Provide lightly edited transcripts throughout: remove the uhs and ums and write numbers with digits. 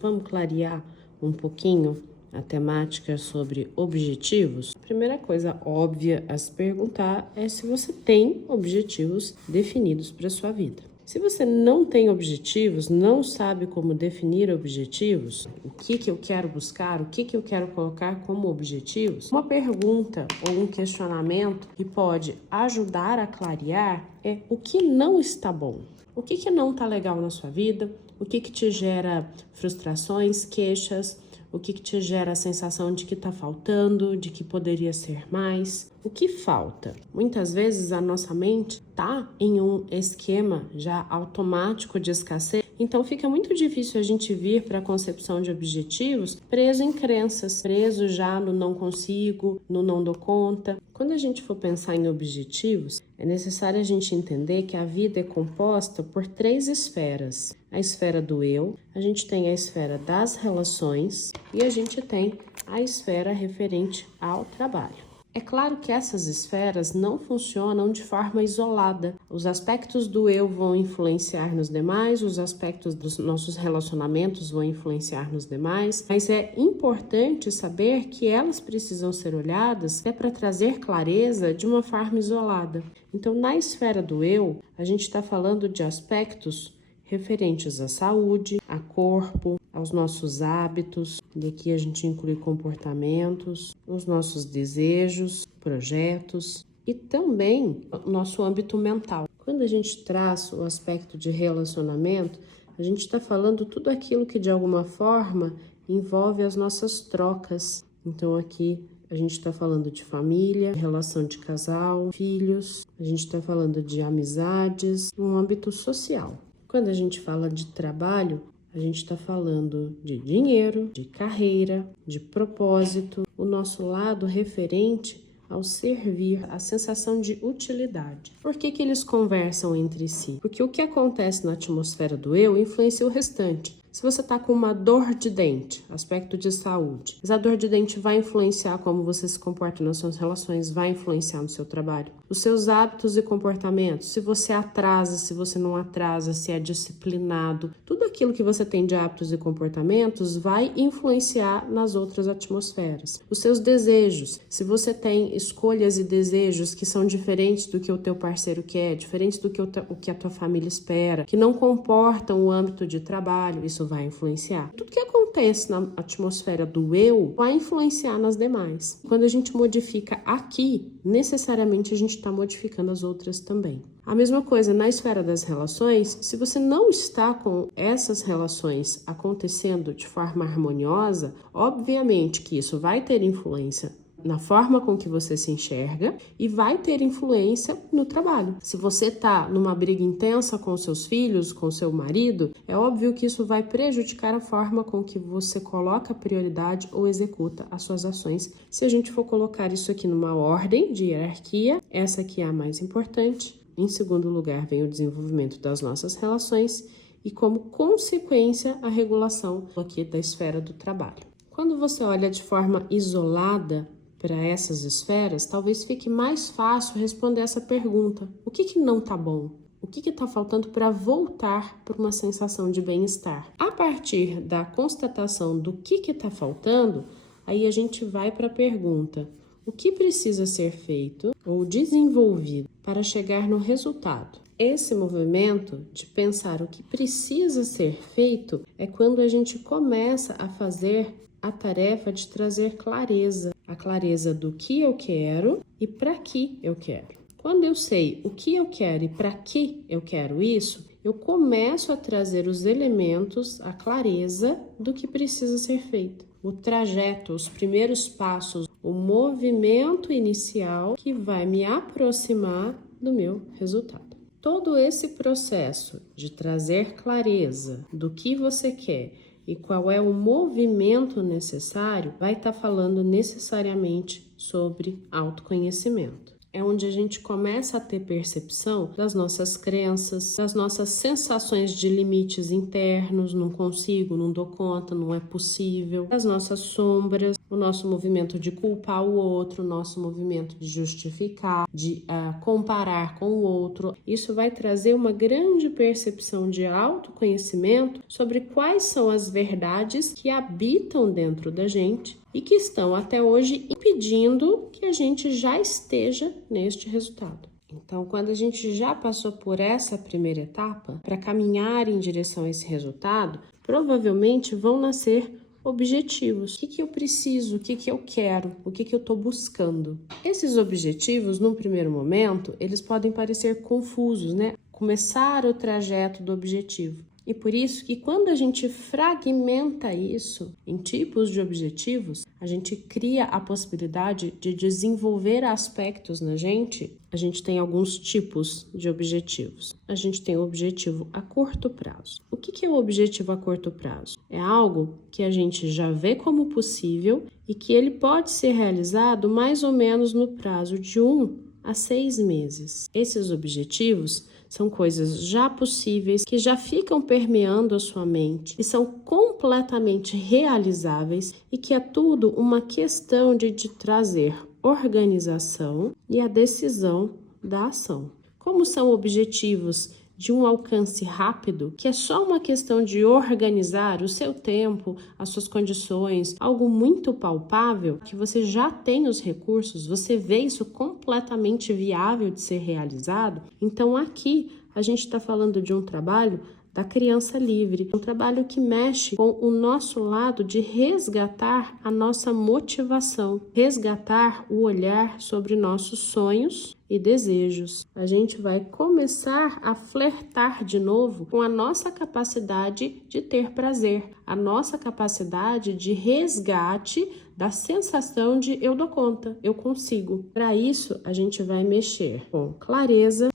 Vamos clarear um pouquinho a temática sobre objetivos? A primeira coisa óbvia a se perguntar é se você tem objetivos definidos para a sua vida. Se você não tem objetivos, não sabe como definir objetivos, o que eu quero buscar, o que eu quero colocar como objetivos, uma pergunta ou um questionamento que pode ajudar a clarear é o que não está bom. O que não está legal na sua vida? O que te gera frustrações, queixas? O que te gera a sensação de que está faltando, de que poderia ser mais? O que falta? Muitas vezes a nossa mente está em um esquema já automático de escassez, então fica muito difícil a gente vir para a concepção de objetivos preso em crenças, preso já no não consigo, no não dou conta. Quando a gente for pensar em objetivos, é necessário a gente entender que a vida é composta por 3 esferas. A esfera do eu, a gente tem a esfera das relações e a gente tem a esfera referente ao trabalho. É claro que essas esferas não funcionam de forma isolada. Os aspectos do eu vão influenciar nos demais, os aspectos dos nossos relacionamentos vão influenciar nos demais, mas é importante saber que elas precisam ser olhadas até para trazer clareza de uma forma isolada. Então, na esfera do eu, a gente está falando de aspectos referentes à saúde, a corpo, aos nossos hábitos, daqui a gente inclui comportamentos, os nossos desejos, projetos e também o nosso âmbito mental. Quando a gente traz o aspecto de relacionamento, a gente está falando tudo aquilo que de alguma forma envolve as nossas trocas. Então aqui a gente está falando de família, relação de casal, filhos, a gente está falando de amizades, um âmbito social. Quando a gente fala de trabalho, a gente está falando de dinheiro, de carreira, de propósito, o nosso lado referente ao servir, a sensação de utilidade. Por que eles conversam entre si? Porque o que acontece na atmosfera do eu influencia o restante. Se você está com uma dor de dente, aspecto de saúde, essa dor de dente vai influenciar como você se comporta nas suas relações, vai influenciar no seu trabalho. Os seus hábitos e comportamentos, se você atrasa, se você não atrasa, se é disciplinado, tudo aquilo que você tem de hábitos e comportamentos vai influenciar nas outras atmosferas. Os seus desejos, se você tem escolhas e desejos que são diferentes do que o teu parceiro quer, diferentes do que a tua família espera, que não comportam o âmbito de trabalho, isso vai influenciar. Tudo que acontece na atmosfera do eu vai influenciar nas demais. Quando a gente modifica aqui, necessariamente a gente está modificando as outras também. A mesma coisa na esfera das relações, se você não está com essas relações acontecendo de forma harmoniosa, obviamente que isso vai ter influência na forma com que você se enxerga e vai ter influência no trabalho. Se você está numa briga intensa com seus filhos, com seu marido, é óbvio que isso vai prejudicar a forma com que você coloca prioridade ou executa as suas ações. Se a gente for colocar isso aqui numa ordem de hierarquia, essa aqui é a mais importante. Em segundo lugar, vem o desenvolvimento das nossas relações e, como consequência, a regulação aqui da esfera do trabalho. Quando você olha de forma isolada para essas esferas, talvez fique mais fácil responder essa pergunta. O que não está bom? O que está faltando para voltar para uma sensação de bem-estar? A partir da constatação do que está faltando, aí a gente vai para a pergunta: o que precisa ser feito ou desenvolvido para chegar no resultado? Esse movimento de pensar o que precisa ser feito é quando a gente começa a fazer a tarefa de trazer clareza, a clareza do que eu quero e para que eu quero. Quando eu sei o que eu quero e para que eu quero isso, eu começo a trazer os elementos, a clareza do que precisa ser feito. O trajeto, os primeiros passos, o movimento inicial que vai me aproximar do meu resultado. Todo esse processo de trazer clareza do que você quer e qual é o movimento necessário vai estar falando necessariamente sobre autoconhecimento. É onde a gente começa a ter percepção das nossas crenças, das nossas sensações de limites internos, não consigo, não dou conta, não é possível, das nossas sombras, o nosso movimento de culpar o outro, o nosso movimento de justificar, de comparar com o outro. Isso vai trazer uma grande percepção de autoconhecimento sobre quais são as verdades que habitam dentro da gente e que estão até hoje impedindo que a gente já esteja neste resultado. Então, quando a gente já passou por essa primeira etapa, para caminhar em direção a esse resultado, provavelmente vão nascer objetivos. O que eu preciso? O que eu quero? O que eu estou buscando? Esses objetivos, num primeiro momento, eles podem parecer confusos, né? Começar o trajeto do objetivo. E por isso que quando a gente fragmenta isso em tipos de objetivos, a gente cria a possibilidade de desenvolver aspectos na gente. A gente tem alguns tipos de objetivos. A gente tem o objetivo a curto prazo. O que é o objetivo a curto prazo? É algo que a gente já vê como possível e que ele pode ser realizado mais ou menos no prazo de 1 a 6 meses. Esses objetivos são coisas já possíveis, que já ficam permeando a sua mente e são completamente realizáveis e que é tudo uma questão de trazer organização e a decisão da ação. Como são objetivos de um alcance rápido, que é só uma questão de organizar o seu tempo, as suas condições, algo muito palpável, que você já tem os recursos, você vê isso completamente viável de ser realizado. Então aqui a gente está falando de um trabalho da criança livre, um trabalho que mexe com o nosso lado de resgatar a nossa motivação, resgatar o olhar sobre nossos sonhos e desejos. A gente vai começar a flertar de novo com a nossa capacidade de ter prazer, a nossa capacidade de resgate da sensação de eu dou conta, eu consigo. Para isso, a gente vai mexer com clareza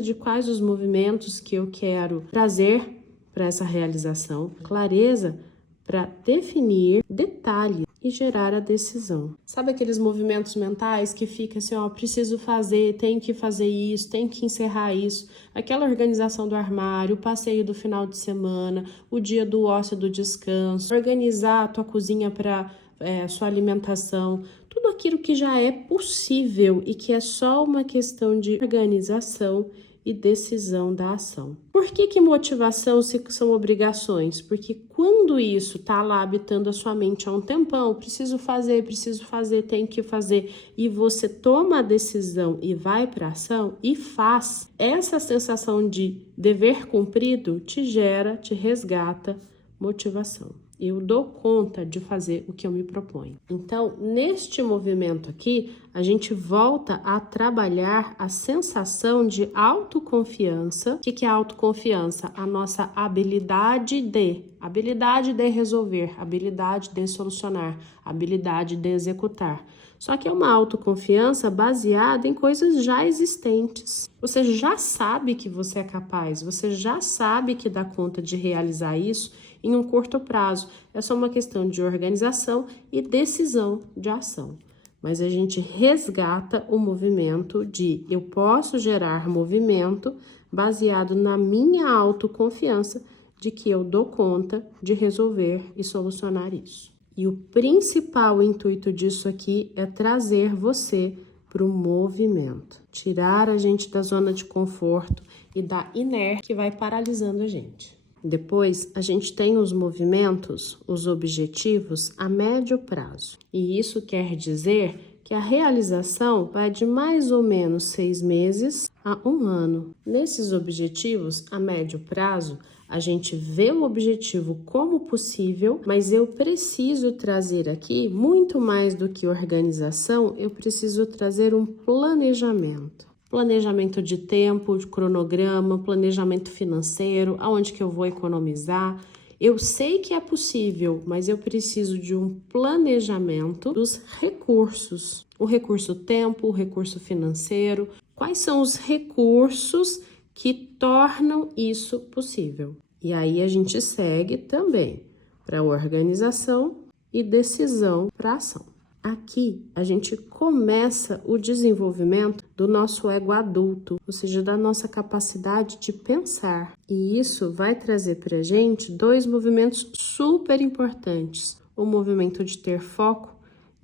de quais os movimentos que eu quero trazer para essa realização, clareza para definir detalhes e gerar a decisão. Sabe aqueles movimentos mentais que fica assim, preciso fazer, tenho que fazer isso, tenho que encerrar isso, aquela organização do armário, o passeio do final de semana, o dia do ócio do descanso, organizar a tua cozinha para sua alimentação, tudo aquilo que já é possível e que é só uma questão de organização e decisão da ação. Por que motivação são obrigações? Porque quando isso está lá habitando a sua mente há um tempão, preciso fazer, tenho que fazer, e você toma a decisão e vai para a ação e faz, essa sensação de dever cumprido te resgata motivação. Eu dou conta de fazer o que eu me proponho. Então, neste movimento aqui, a gente volta a trabalhar a sensação de autoconfiança. O que é autoconfiança? A nossa habilidade de resolver, habilidade de solucionar, habilidade de executar. Só que é uma autoconfiança baseada em coisas já existentes. Você já sabe que você é capaz, você já sabe que dá conta de realizar isso em um curto prazo. É só uma questão de organização e decisão de ação. Mas a gente resgata o movimento de eu posso gerar movimento baseado na minha autoconfiança de que eu dou conta de resolver e solucionar isso. E o principal intuito disso aqui é trazer você para o movimento. Tirar a gente da zona de conforto e da inércia que vai paralisando a gente. Depois, a gente tem os movimentos, os objetivos a médio prazo. E isso quer dizer que a realização vai de mais ou menos 6 meses a 1 ano. Nesses objetivos a médio prazo, a gente vê o objetivo como possível, mas eu preciso trazer aqui, muito mais do que organização, eu preciso trazer um planejamento. Planejamento de tempo, de cronograma, planejamento financeiro, aonde que eu vou economizar. Eu sei que é possível, mas eu preciso de um planejamento dos recursos. O recurso tempo, o recurso financeiro. Quais são os recursos que tornam isso possível? E aí a gente segue também para organização e decisão para ação. Aqui a gente começa o desenvolvimento do nosso ego adulto, ou seja, da nossa capacidade de pensar. E isso vai trazer para a gente 2 movimentos super importantes: o movimento de ter foco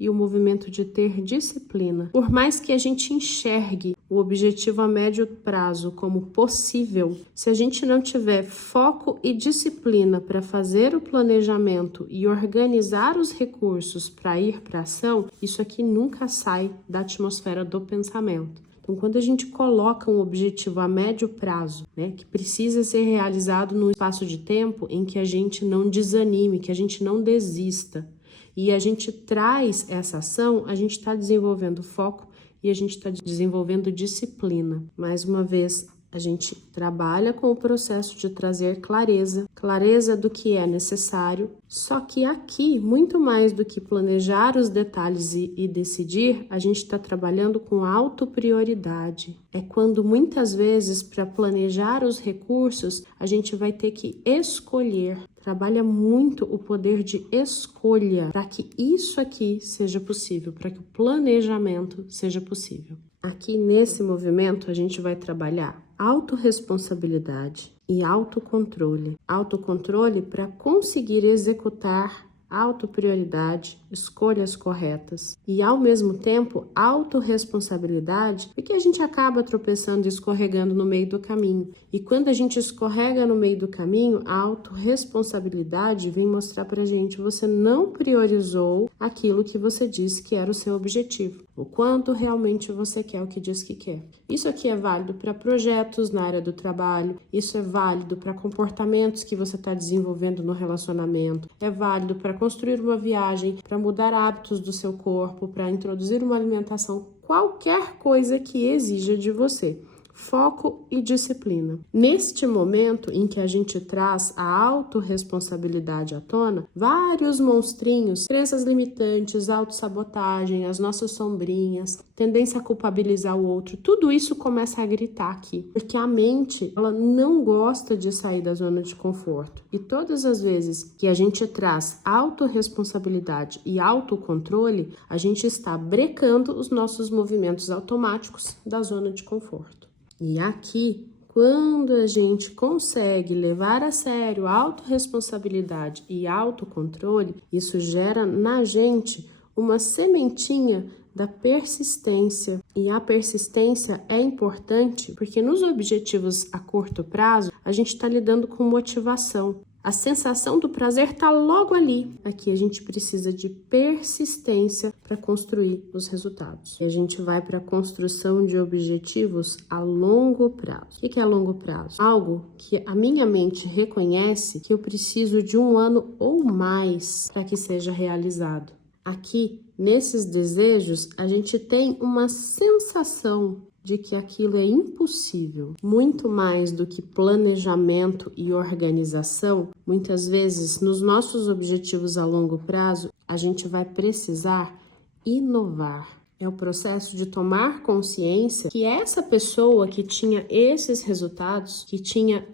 e o movimento de ter disciplina. Por mais que a gente enxergue o objetivo a médio prazo como possível, se a gente não tiver foco e disciplina para fazer o planejamento e organizar os recursos para ir para a ação, isso aqui nunca sai da atmosfera do pensamento. Então, quando a gente coloca um objetivo a médio prazo, que precisa ser realizado num espaço de tempo em que a gente não desanime, que a gente não desista, e a gente traz essa ação, a gente está desenvolvendo foco e a gente está desenvolvendo disciplina. Mais uma vez, a gente trabalha com o processo de trazer clareza do que é necessário, só que aqui, muito mais do que planejar os detalhes e decidir, a gente está trabalhando com autoprioridade. É quando muitas vezes, para planejar os recursos, a gente vai ter que escolher. Trabalha muito o poder de escolha para que isso aqui seja possível, para que o planejamento seja possível. Aqui nesse movimento a gente vai trabalhar autorresponsabilidade e autocontrole. Autocontrole para conseguir executar autoprioridade, escolhas corretas e, ao mesmo tempo, autorresponsabilidade, porque a gente acaba tropeçando e escorregando no meio do caminho. E quando a gente escorrega no meio do caminho, a autorresponsabilidade vem mostrar pra gente: você não priorizou aquilo que você disse que era o seu objetivo, o quanto realmente você quer o que diz que quer. Isso aqui é válido para projetos na área do trabalho, isso é válido para comportamentos que você está desenvolvendo no relacionamento, é válido para construir uma viagem, para mudar hábitos do seu corpo, para introduzir uma alimentação, qualquer coisa que exija de você foco e disciplina. Neste momento em que a gente traz a autorresponsabilidade à tona, vários monstrinhos, crenças limitantes, autossabotagem, as nossas sombrinhas, tendência a culpabilizar o outro, tudo isso começa a gritar aqui, porque a mente, ela não gosta de sair da zona de conforto. E todas as vezes que a gente traz autorresponsabilidade e autocontrole, a gente está brecando os nossos movimentos automáticos da zona de conforto. E aqui, quando a gente consegue levar a sério a autorresponsabilidade e autocontrole, isso gera na gente uma sementinha da persistência. E a persistência é importante porque nos objetivos a curto prazo, a gente está lidando com motivação. A sensação do prazer está logo ali. Aqui a gente precisa de persistência para construir os resultados. E a gente vai para a construção de objetivos a longo prazo. O que é a longo prazo? Algo que a minha mente reconhece que eu preciso de 1 ano ou mais para que seja realizado. Aqui, nesses desejos, a gente tem uma sensação de que aquilo é impossível. Muito mais do que planejamento e organização, muitas vezes nos nossos objetivos a longo prazo, a gente vai precisar inovar. É o processo de tomar consciência que essa pessoa que tinha esses resultados, que tinha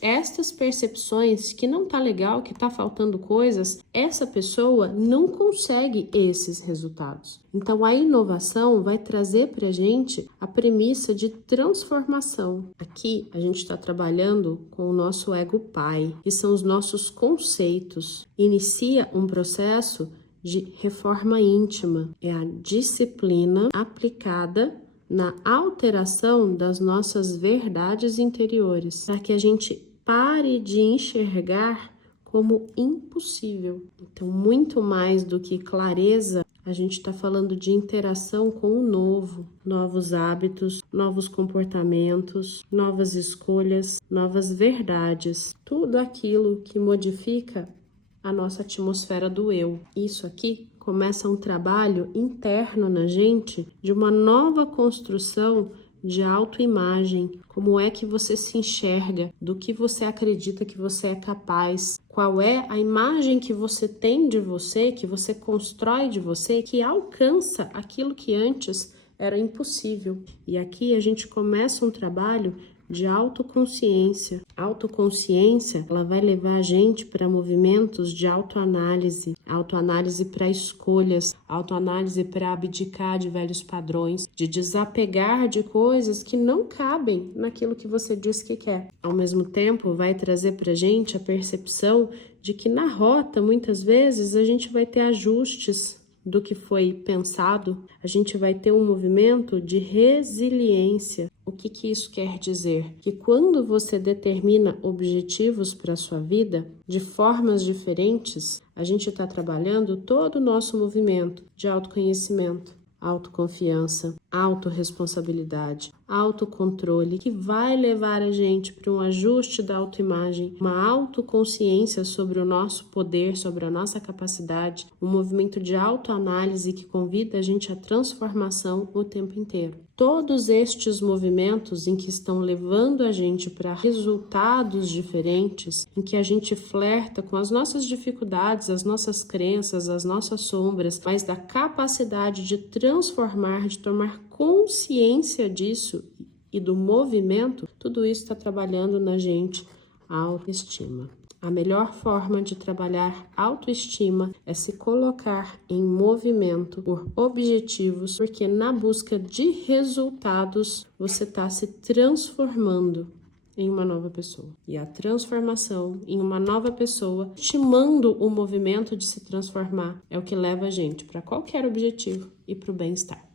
estas percepções, que não tá legal, que tá faltando coisas, essa pessoa não consegue esses resultados. Então, a inovação vai trazer pra gente a premissa de transformação. Aqui, a gente está trabalhando com o nosso ego pai, que são os nossos conceitos. Inicia um processo de reforma íntima, é a disciplina aplicada na alteração das nossas verdades interiores, para que a gente pare de enxergar como impossível. Então, muito mais do que clareza, a gente está falando de interação com o novo, novos hábitos, novos comportamentos, novas escolhas, novas verdades, tudo aquilo que modifica a nossa atmosfera do eu. Isso aqui começa um trabalho interno na gente de uma nova construção de autoimagem. Como é que você se enxerga, do que você acredita que você é capaz, qual é a imagem que você tem de você, que você constrói de você, que alcança aquilo que antes era impossível. E aqui a gente começa um trabalho de autoconsciência. Autoconsciência, ela vai levar a gente para movimentos de autoanálise para escolhas, autoanálise para abdicar de velhos padrões, de desapegar de coisas que não cabem naquilo que você diz que quer. Ao mesmo tempo, vai trazer para a gente a percepção de que na rota, muitas vezes, a gente vai ter ajustes do que foi pensado, a gente vai ter um movimento de resiliência. O que isso quer dizer? Que quando você determina objetivos para a sua vida de formas diferentes, a gente está trabalhando todo o nosso movimento de autoconhecimento, autoconfiança, autorresponsabilidade, autocontrole, que vai levar a gente para um ajuste da autoimagem, uma autoconsciência sobre o nosso poder, sobre a nossa capacidade, um movimento de autoanálise que convida a gente à transformação o tempo inteiro. Todos estes movimentos em que estão levando a gente para resultados diferentes, em que a gente flerta com as nossas dificuldades, as nossas crenças, as nossas sombras, mas da capacidade de transformar, de tomar consciência disso e do movimento, tudo isso está trabalhando na gente a autoestima. A melhor forma de trabalhar autoestima é se colocar em movimento por objetivos, porque na busca de resultados você está se transformando em uma nova pessoa. E a transformação em uma nova pessoa, estimando o movimento de se transformar, é o que leva a gente para qualquer objetivo e para o bem-estar.